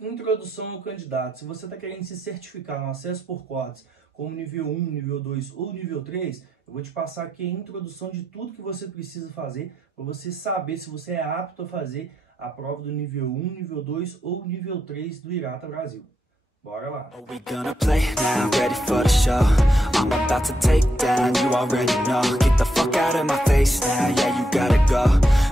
Introdução ao candidato. Se você está querendo se certificar no acesso por cortes, como nível 1, nível 2 ou nível 3, eu vou te passar aqui a introdução de tudo que você precisa fazer para você saber se você é apto a fazer a prova do nível 1, nível 2 ou nível 3 do Irata Brasil. Bora lá! Are we gonna play now? Ready for the show? I'm about to take down, you already know. Get the fuck out of my face now, yeah, you gotta go.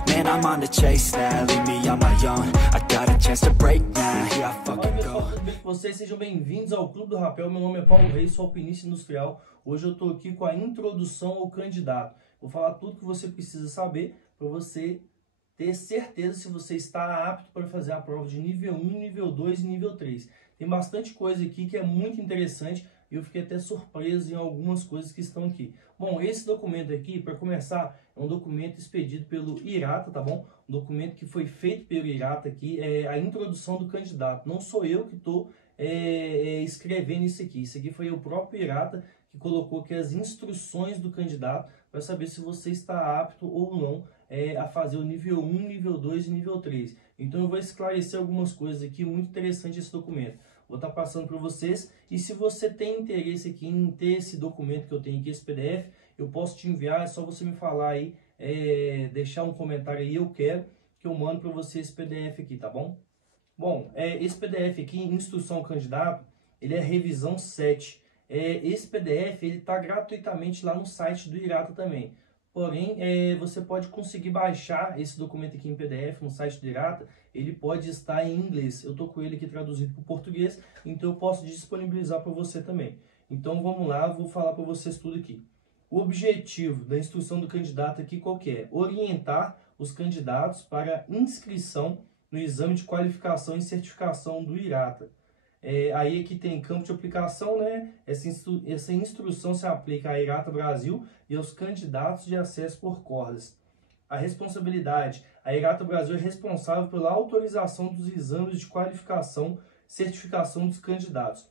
Man, I'm on the chase now, leave me on my own. I got a chance to break now, here I Olá fucking pessoal, go. tudo bem com vocês? Sejam bem-vindos ao Clube do Rapel. Meu nome é Paulo Reis, sou alpinista industrial. Hoje eu estou aqui com a introdução ao candidato. Vou falar tudo que você precisa saber para você ter certeza se você está apto para fazer a prova de nível 1, nível 2 e nível 3. Tem bastante coisa aqui que é muito interessante e eu fiquei até surpreso em algumas coisas que estão aqui. Bom, esse documento aqui, para começar, é um documento expedido pelo Irata, tá bom? Um documento que foi feito pelo Irata aqui, é a introdução do candidato. Não sou eu que estou escrevendo isso aqui. Isso aqui foi o próprio Irata que colocou aqui as instruções do candidato para saber se você está apto ou não a fazer o nível 1, nível 2 e nível 3. Então eu vou esclarecer algumas coisas aqui, muito interessante esse documento. Vou estar passando para vocês, e se você tem interesse aqui em ter esse documento que eu tenho aqui, esse PDF, eu posso te enviar, é só você me falar aí, deixar um comentário aí, eu quero que eu mando para você esse PDF aqui, tá bom? Bom, esse PDF aqui, Instrução ao Candidato, ele é revisão 7. Esse PDF ele está gratuitamente lá no site do Irata também. Porém, você pode conseguir baixar esse documento aqui em PDF no site do Irata. Ele pode estar em inglês. Eu estou com ele aqui traduzido para o português, então eu posso disponibilizar para você também. Então vamos lá, vou falar para vocês tudo aqui. O objetivo da instrução do candidato aqui qual que é? Orientar os candidatos para inscrição no exame de qualificação e certificação do Irata. Aí aqui tem campo de aplicação, né? Essa instrução se aplica à Irata Brasil e aos candidatos de acesso por cordas. A responsabilidade. A Irata Brasil é responsável pela autorização dos exames de qualificação e certificação dos candidatos.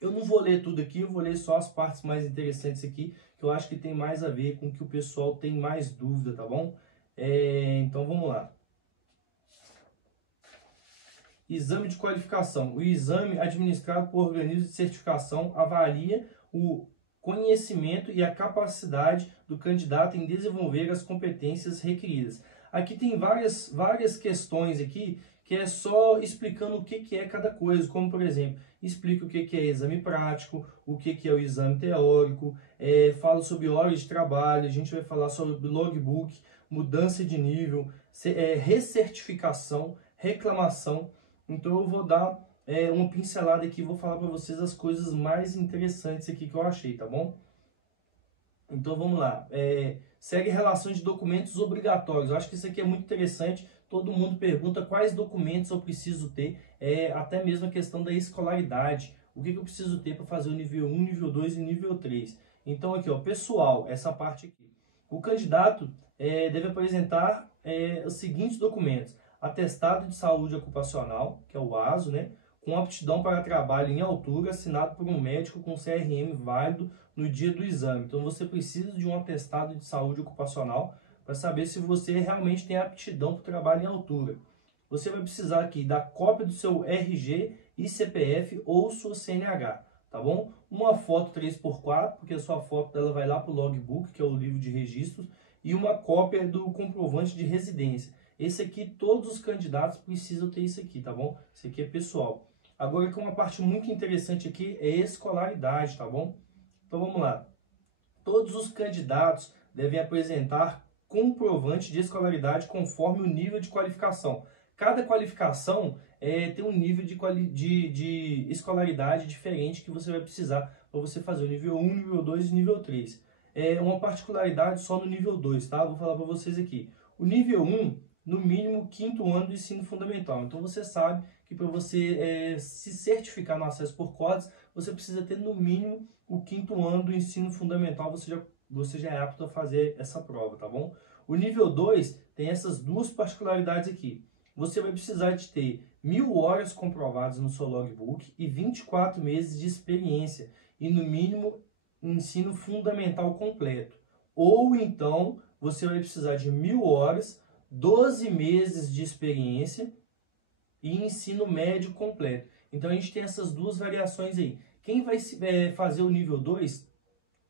Eu não vou ler tudo aqui, eu vou ler só as partes mais interessantes aqui, que eu acho que tem mais a ver com o que o pessoal tem mais dúvida, tá bom? Então vamos lá. Exame de qualificação. O exame administrado por organismo de certificação avalia o conhecimento e a capacidade do candidato em desenvolver as competências requeridas. Aqui tem várias questões aqui que é só explicando o que é cada coisa, como por exemplo, explica o que é exame prático, o que é o exame teórico, fala sobre horas de trabalho, a gente vai falar sobre logbook, mudança de nível, recertificação, reclamação. Então eu vou dar uma pincelada aqui, vou falar para vocês as coisas mais interessantes aqui que eu achei, tá bom? Então vamos lá. Segue relações de documentos obrigatórios. Eu acho que isso aqui é muito interessante. Todo mundo pergunta quais documentos eu preciso ter, até mesmo a questão da escolaridade. O que eu preciso ter para fazer o nível 1, nível 2 e nível 3. Então aqui, ó, pessoal, essa parte aqui. O candidato deve apresentar os seguintes documentos. Atestado de saúde ocupacional, que é o ASO, né? Com aptidão para trabalho em altura, assinado por um médico com CRM válido no dia do exame. Então você precisa de um atestado de saúde ocupacional para saber se você realmente tem aptidão para o trabalho em altura. Você vai precisar aqui da cópia do seu RG e CPF ou sua CNH, tá bom? Uma foto 3x4, porque a sua foto dela vai lá para o logbook, que é o livro de registros, e uma cópia do comprovante de residência. Esse aqui, todos os candidatos precisam ter isso aqui, tá bom? Isso aqui é pessoal. Agora, que uma parte muito interessante aqui é escolaridade, tá bom? Então, vamos lá. Todos os candidatos devem apresentar comprovante de escolaridade conforme o nível de qualificação. Cada qualificação tem um nível de escolaridade diferente que você vai precisar para você fazer o nível 1, nível 2 e nível 3. Uma particularidade só no nível 2, tá? Vou falar para vocês aqui. O nível 1... no mínimo 5º ano do ensino fundamental. Então você sabe que para você se certificar no acesso por cordas, você precisa ter no mínimo o 5º ano do ensino fundamental, você já é apto a fazer essa prova, tá bom? O nível 2 tem essas duas particularidades aqui. Você vai precisar de ter 1000 horas comprovadas no seu logbook e 24 meses de experiência e no mínimo ensino fundamental completo. Ou então você vai precisar de 1000 horas, 12 meses de experiência e ensino médio completo. Então a gente tem essas duas variações aí. Quem vai fazer o nível 2,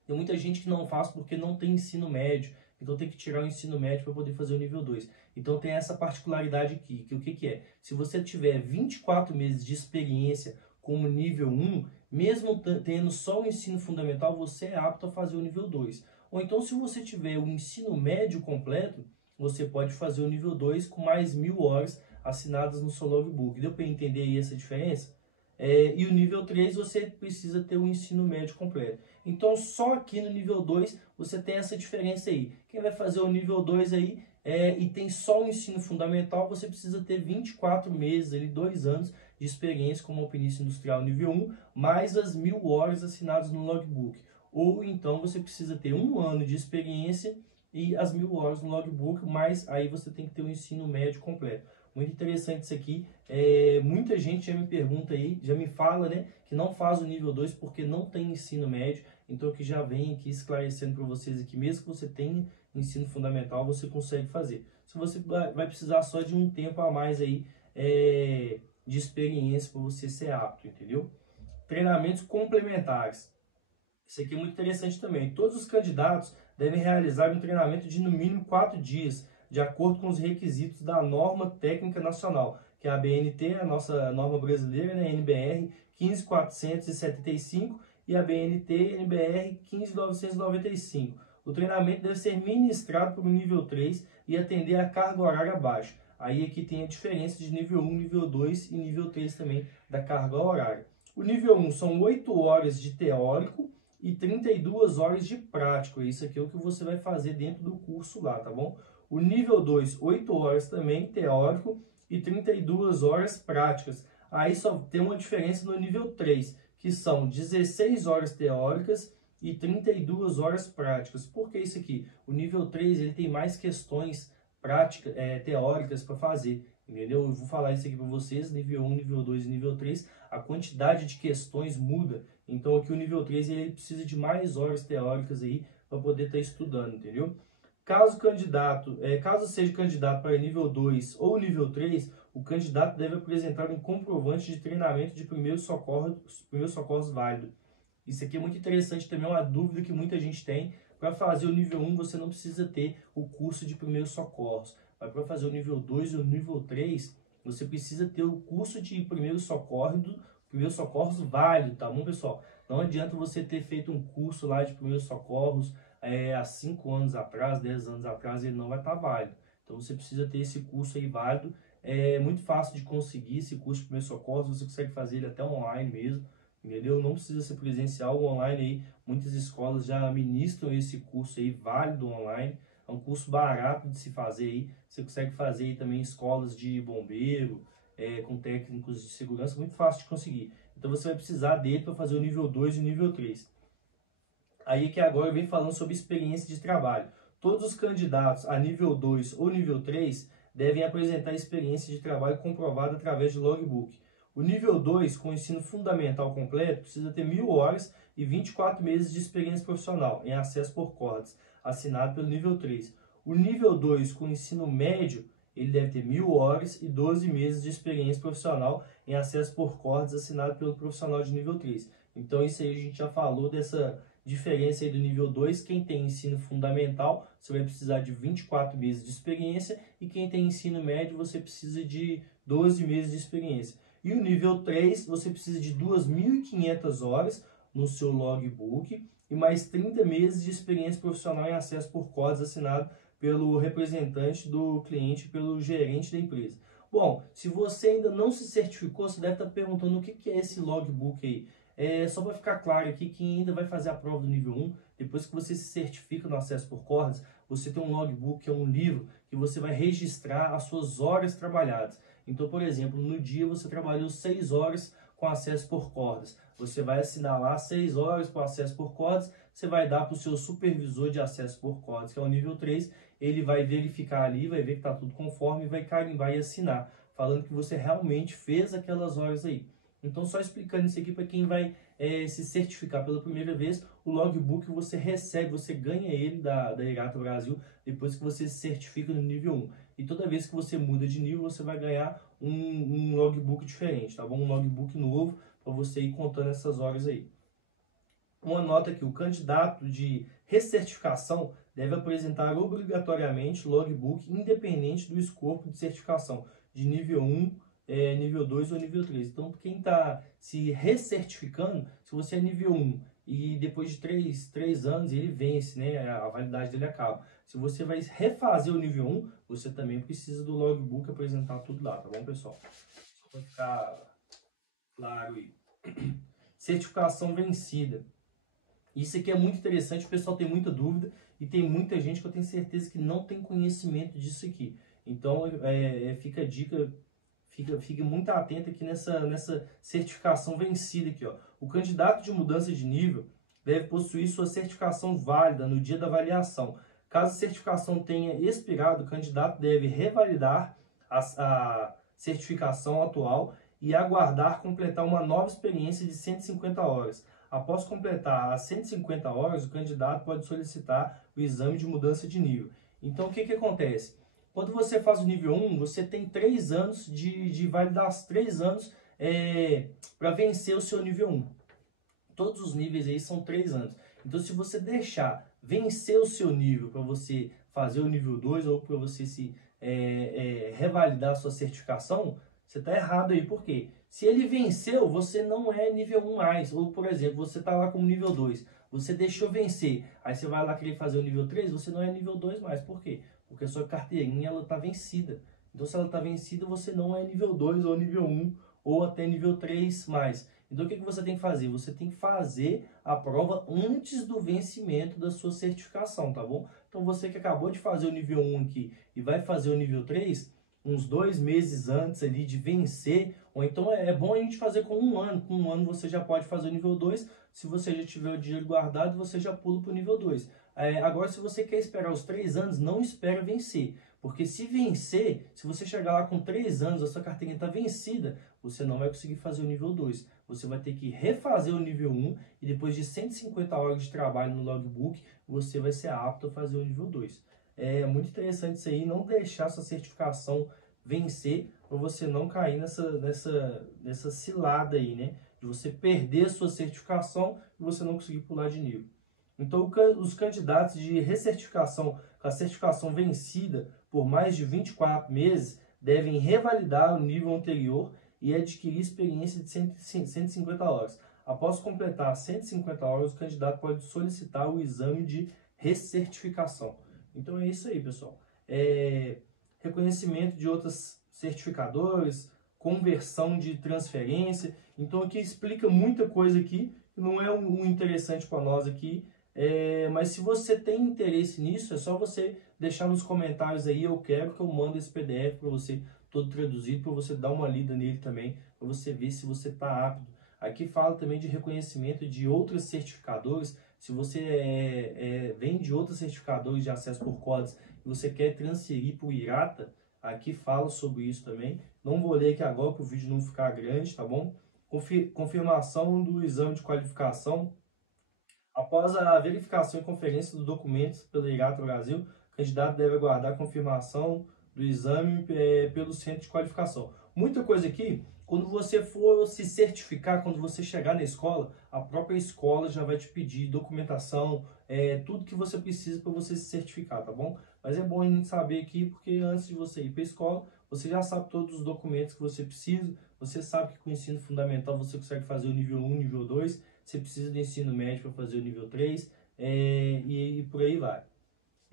tem muita gente que não faz porque não tem ensino médio, então tem que tirar o ensino médio para poder fazer o nível 2. Então tem essa particularidade aqui, que o que é? Se você tiver 24 meses de experiência como nível 1, mesmo tendo só o ensino fundamental, você é apto a fazer o nível 2. Ou então, se você tiver o ensino médio completo, você pode fazer o nível 2 com mais 1000 horas assinadas no seu logbook. Deu para entender aí essa diferença? E o nível 3 você precisa ter o ensino médio completo. Então, só aqui no nível 2 você tem essa diferença aí. Quem vai fazer o nível 2 aí e tem só o ensino fundamental, você precisa ter 24 meses, ali, 2 anos de experiência como alpinista industrial nível 1, mais as 1000 horas assinadas no logbook. Ou então você precisa ter 1 ano de experiência e as 1000 horas no logbook, mas aí você tem que ter o ensino médio completo. Muito interessante isso aqui. Muita gente já me pergunta aí, já me fala, né, que não faz o nível 2 porque não tem ensino médio. Então que já vem aqui esclarecendo para vocês aqui, mesmo que você tenha ensino fundamental, você consegue fazer. Se você vai precisar só de um tempo a mais aí de experiência para você ser apto, entendeu? Treinamentos complementares. Isso aqui é muito interessante também. Todos os candidatos devem realizar um treinamento de no mínimo 4 dias, de acordo com os requisitos da norma técnica nacional, que é a BNT, a nossa norma brasileira, né, NBR 15475 e a BNT NBR 15995. O treinamento deve ser ministrado para o nível 3 e atender a carga horária baixa. Aí aqui tem a diferença de nível 1, nível 2 e nível 3 também da carga horária. O nível 1 são 8 horas de teórico e 32 horas de prático. Isso aqui é o que você vai fazer dentro do curso lá, tá bom? O nível 2, 8 horas também teórico e 32 horas práticas. Aí só tem uma diferença no nível 3, que são 16 horas teóricas e 32 horas práticas. Por que isso aqui? O nível 3 ele tem mais questões práticas, teóricas para fazer, entendeu? Eu vou falar isso aqui para vocês, nível 1, nível 2 e nível 3, a quantidade de questões muda. Então aqui o nível 3 ele precisa de mais horas teóricas aí para poder estar estudando, entendeu? Caso seja candidato para nível 2 ou nível 3, o candidato deve apresentar um comprovante de treinamento de primeiros socorros válido. Isso aqui é muito interessante também, é uma dúvida que muita gente tem. Para fazer o nível 1, você não precisa ter o curso de primeiros socorros. Mas para fazer o nível 2 e o nível 3, você precisa ter o curso de primeiros socorros válido, tá bom, pessoal? Não adianta você ter feito um curso lá de primeiros socorros há 5 anos atrás, 10 anos atrás, ele não vai estar válido. Então você precisa ter esse curso aí válido. É muito fácil de conseguir esse curso de primeiros socorros, você consegue fazer ele até online mesmo, entendeu? Não precisa ser presencial, o online aí, muitas escolas já ministram esse curso aí válido online. É um curso barato de se fazer aí, você consegue fazer aí também em escolas de bombeiro, com técnicos de segurança, muito fácil de conseguir. Então você vai precisar dele para fazer o nível 2 e o nível 3. Aí que agora eu venho falando sobre experiência de trabalho. Todos os candidatos a nível 2 ou nível 3 devem apresentar experiência de trabalho comprovada através de logbook. O nível 2, com ensino fundamental completo, precisa ter 1000 horas e 24 meses de experiência profissional em acesso por cordas, assinado pelo nível 3. O nível 2, com ensino médio, ele deve ter 1000 horas e 12 meses de experiência profissional em acesso por cordas, assinado pelo profissional de nível 3. Então isso aí a gente já falou dessa diferença aí do nível 2, quem tem ensino fundamental, você vai precisar de 24 meses de experiência, e quem tem ensino médio, você precisa de 12 meses de experiência. E o nível 3, você precisa de 2.500 horas no seu logbook e mais 30 meses de experiência profissional em acesso por cordas, assinado pelo representante do cliente, pelo gerente da empresa. Bom, se você ainda não se certificou, você deve estar perguntando o que é esse logbook aí. Só para ficar claro aqui, quem ainda vai fazer a prova do nível 1, depois que você se certifica no acesso por cordas, você tem um logbook, que é um livro que você vai registrar as suas horas trabalhadas. Então, por exemplo, no dia você trabalhou 6 horas com acesso por cordas. Você vai assinar lá 6 horas com acesso por cordas, você vai dar para o seu supervisor de acesso por cordas, que é o nível 3, ele vai verificar ali, vai ver que está tudo conforme, vai carimbar e assinar, falando que você realmente fez aquelas horas aí. Então, só explicando isso aqui para quem vai se certificar pela primeira vez, o logbook você recebe, você ganha ele da Irata Brasil depois que você se certifica no nível 1. e toda vez que você muda de nível, você vai ganhar um logbook diferente, tá bom? Um logbook novo para você ir contando essas horas aí. Uma nota aqui, o candidato de recertificação deve apresentar obrigatoriamente logbook independente do escopo de certificação, de nível 1, nível 2 ou nível 3. Então, quem está se recertificando, se você é nível 1 e depois de 3 anos ele vence, né, a validade dele acaba. Se você vai refazer o nível 1, você também precisa do logbook apresentar tudo lá, tá bom, pessoal? Só para ficar claro aí. Certificação vencida. Isso aqui é muito interessante, o pessoal tem muita dúvida e tem muita gente que eu tenho certeza que não tem conhecimento disso aqui. Então, fica a dica, fique muito atento aqui nessa certificação vencida aqui, ó. O candidato de mudança de nível deve possuir sua certificação válida no dia da avaliação. Caso a certificação tenha expirado, o candidato deve revalidar a certificação atual e aguardar completar uma nova experiência de 150 horas. Após completar as 150 horas, o candidato pode solicitar o exame de mudança de nível. Então, o que acontece? Quando você faz o nível 1, você tem 3 anos de validação, 3 anos para vencer o seu nível 1. Todos os níveis aí são 3 anos. Então, se você deixar vencer o seu nível para você fazer o nível 2 ou para você revalidar a sua certificação, você está errado aí. Por quê? Se ele venceu, você não é nível 1 mais. Ou, por exemplo, você está lá como nível 2. Você deixou vencer. Aí você vai lá querer fazer o nível 3, você não é nível 2 mais. Por quê? Porque a sua carteirinha está vencida. Então, se ela está vencida, você não é nível 2 ou nível 1 ou até nível 3 mais. Então, o que você tem que fazer? Você tem que fazer a prova antes do vencimento da sua certificação, tá bom? Então, você que acabou de fazer o nível 1 aqui e vai fazer o nível 3, uns 2 meses antes ali de vencer, ou então é bom a gente fazer com 1 ano. Com 1 ano você já pode fazer o nível 2, se você já tiver o dinheiro guardado, você já pula para o nível 2. Agora, se você quer esperar os 3 anos, não espera vencer. Porque se vencer, se você chegar lá com 3 anos, a sua carteirinha está vencida, você não vai conseguir fazer o nível 2. Você vai ter que refazer o nível 1 e depois de 150 horas de trabalho no logbook, você vai ser apto a fazer o nível 2. É muito interessante isso aí, não deixar sua certificação vencer para você não cair nessa cilada aí, né? De você perder a sua certificação e você não conseguir pular de nível. Então, os candidatos de recertificação com a certificação vencida por mais de 24 meses devem revalidar o nível anterior e adquirir experiência de 150 horas. Após completar 150 horas, o candidato pode solicitar o exame de recertificação. Então é isso aí, pessoal. Reconhecimento de outras certificadores, conversão de transferência. Então aqui explica muita coisa aqui, não é um interessante para nós aqui. Mas se você tem interesse nisso, é só você deixar nos comentários aí, eu quero que eu mando esse PDF para você, todo traduzido, para você dar uma lida nele também, para você ver se você está apto. Aqui fala também de reconhecimento de outros certificadores. Se você vem de outros certificadores de acesso por códigos e você quer transferir para o IRATA, aqui fala sobre isso também. Não vou ler aqui agora para o vídeo não ficar grande, tá bom? Confirmação do exame de qualificação. Após a verificação e conferência dos documentos pelo IRATA Brasil, o candidato deve aguardar a confirmação do exame pelo centro de qualificação. Muita coisa aqui, quando você for se certificar, quando você chegar na escola, a própria escola já vai te pedir documentação, tudo que você precisa para você se certificar, tá bom? Mas é bom a gente saber aqui, porque antes de você ir para a escola, você já sabe todos os documentos que você precisa, você sabe que com o ensino fundamental você consegue fazer o nível 1, nível 2, você precisa do ensino médio para fazer o nível 3, e por aí vai.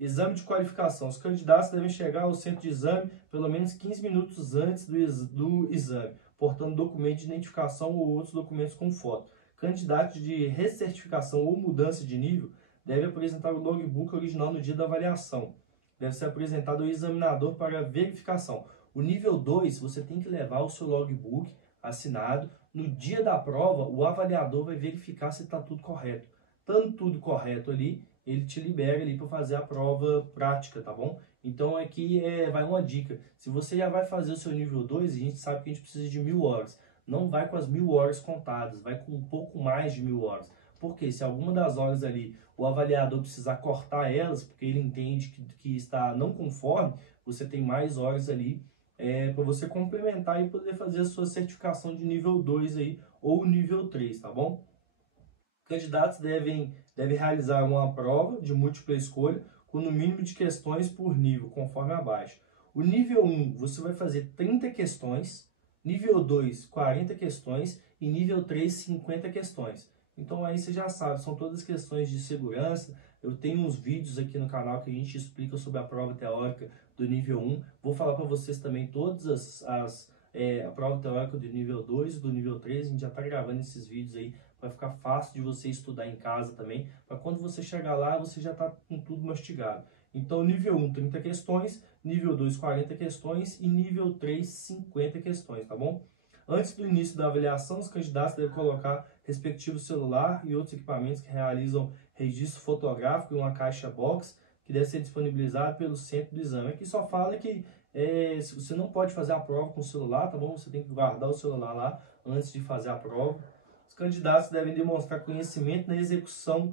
Exame de qualificação. Os candidatos devem chegar ao centro de exame pelo menos 15 minutos antes do exame, portando documento de identificação ou outros documentos com foto. Candidato de recertificação ou mudança de nível deve apresentar o logbook original no dia da avaliação. Deve ser apresentado ao examinador para verificação. O nível 2, você tem que levar o seu logbook assinado. No dia da prova, o avaliador vai verificar se está tudo correto. Estando tudo correto ali, ele te libera ali para fazer a prova prática, tá bom? Então aqui vai uma dica. Se você já vai fazer o seu nível 2, a gente sabe que a gente precisa de 1000 horas. Não vai com as 1000 horas contadas, vai com um pouco mais de 1000 horas. Porque se alguma das horas ali o avaliador precisar cortar elas, porque ele entende que está não conforme, você tem mais horas ali para você complementar e poder fazer a sua certificação de nível 2 aí, ou nível 3, tá bom? Candidatos devem realizar uma prova de múltipla escolha com no mínimo de questões por nível, conforme abaixo. O nível 1, você vai fazer 30 questões, nível 2, 40 questões e nível 3, 50 questões. Então aí você já sabe, são todas questões de segurança. Eu tenho uns vídeos aqui no canal que a gente explica sobre a prova teórica do nível 1. Vou falar para vocês também todas a prova teórica do nível 2 e do nível 3. A gente já está gravando esses vídeos aí para ficar fácil de você estudar em casa também. Para quando você chegar lá, você já está com tudo mastigado. Então, nível 1, 30 questões, nível 2, 40 questões e nível 3, 50 questões, tá bom? Antes do início da avaliação, os candidatos devem colocar respectivo celular e outros equipamentos que realizam registro fotográfico em uma caixa box que deve ser disponibilizado pelo centro do exame. Aqui só fala que você não pode fazer a prova com o celular, tá bom? Você tem que guardar o celular lá antes de fazer a prova. Os candidatos devem demonstrar conhecimento na execução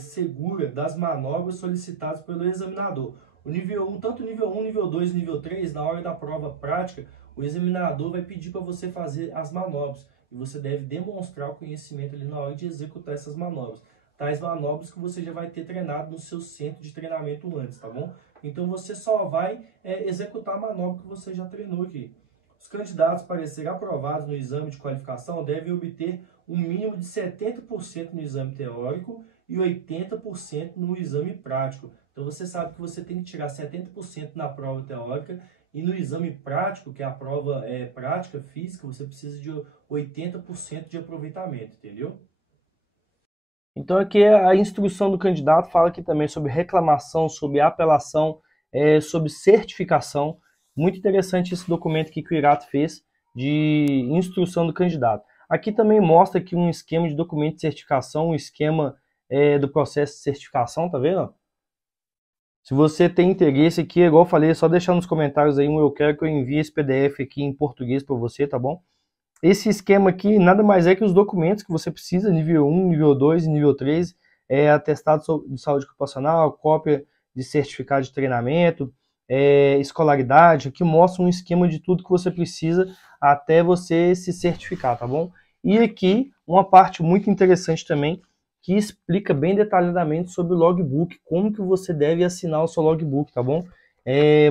segura das manobras solicitadas pelo examinador. O nível 1, tanto o nível 1, nível 2 e nível 3, na hora da prova prática, o examinador vai pedir para você fazer as manobras. E você deve demonstrar o conhecimento ali na hora de executar essas manobras. Tais manobras que você já vai ter treinado no seu centro de treinamento antes, tá bom? Então você só vai executar a manobra que você já treinou aqui. Os candidatos para serem aprovados no exame de qualificação devem obter um mínimo de 70% no exame teórico e 80% no exame prático. Então você sabe que você tem que tirar 70% na prova teórica e no exame prático, que é a prova prática física, você precisa de 80% de aproveitamento, entendeu? Então aqui a instrução do candidato fala aqui também sobre reclamação, sobre apelação, sobre certificação. Muito interessante esse documento que o Irato fez de instrução do candidato. Aqui também mostra aqui um esquema de documento de certificação, um esquema do processo de certificação, tá vendo? Se você tem interesse aqui, igual eu falei, é só deixar nos comentários aí eu quero que eu envie esse PDF aqui em português para você, tá bom? Esse esquema aqui nada mais é que os documentos que você precisa, nível 1, nível 2 e nível 3, atestado de saúde ocupacional, cópia de certificado de treinamento, escolaridade, aqui mostra um esquema de tudo que você precisa até você se certificar, tá bom? E aqui uma parte muito interessante também, que explica bem detalhadamente sobre o logbook, como que você deve assinar o seu logbook, tá bom?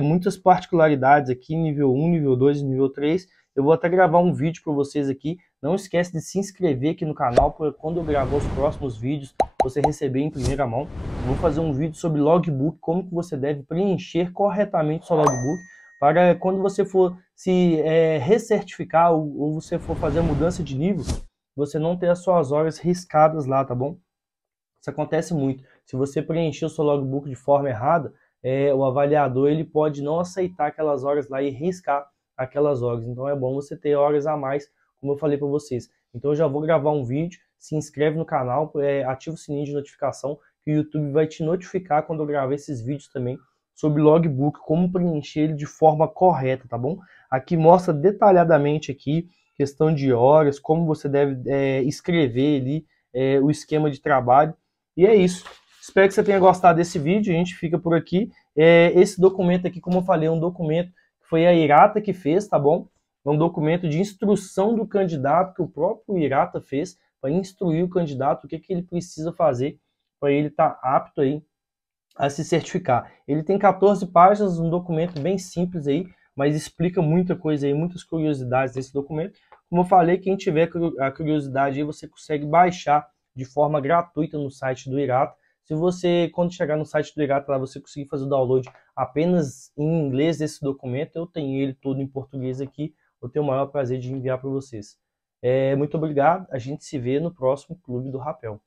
Muitas particularidades aqui, nível 1, nível 2 e nível 3, eu vou até gravar um vídeo para vocês aqui. Não esquece de se inscrever aqui no canal, para quando eu gravar os próximos vídeos, você receber em primeira mão. Eu vou fazer um vídeo sobre logbook, como que você deve preencher corretamente o seu logbook, para quando você for se recertificar ou você for fazer a mudança de nível, você não ter as suas horas riscadas lá, tá bom? Isso acontece muito. Se você preencher o seu logbook de forma errada, o avaliador ele pode não aceitar aquelas horas lá e riscar aquelas horas. Então é bom você ter horas a mais, como eu falei para vocês. Então eu já vou gravar um vídeo, se inscreve no canal, ativa o sininho de notificação, que o YouTube vai te notificar quando eu gravar esses vídeos também sobre logbook, como preencher ele de forma correta, tá bom? Aqui mostra detalhadamente aqui, questão de horas, como você deve escrever ali o esquema de trabalho. E é isso. Espero que você tenha gostado desse vídeo. A gente fica por aqui. Esse documento aqui, como eu falei, é um documento que foi a Irata que fez, tá bom? É um documento de instrução do candidato que o próprio Irata fez para instruir o candidato o que ele precisa fazer para ele estar apto aí a se certificar. Ele tem 14 páginas, um documento bem simples aí, mas explica muita coisa aí, muitas curiosidades desse documento. Como eu falei, quem tiver a curiosidade aí, você consegue baixar de forma gratuita no site do Irata. Se você, quando chegar no site do Irata, lá você conseguir fazer o download apenas em inglês desse documento, eu tenho ele todo em português aqui, eu tenho o maior prazer de enviar para vocês. Muito obrigado, a gente se vê no próximo Clube do Rapel.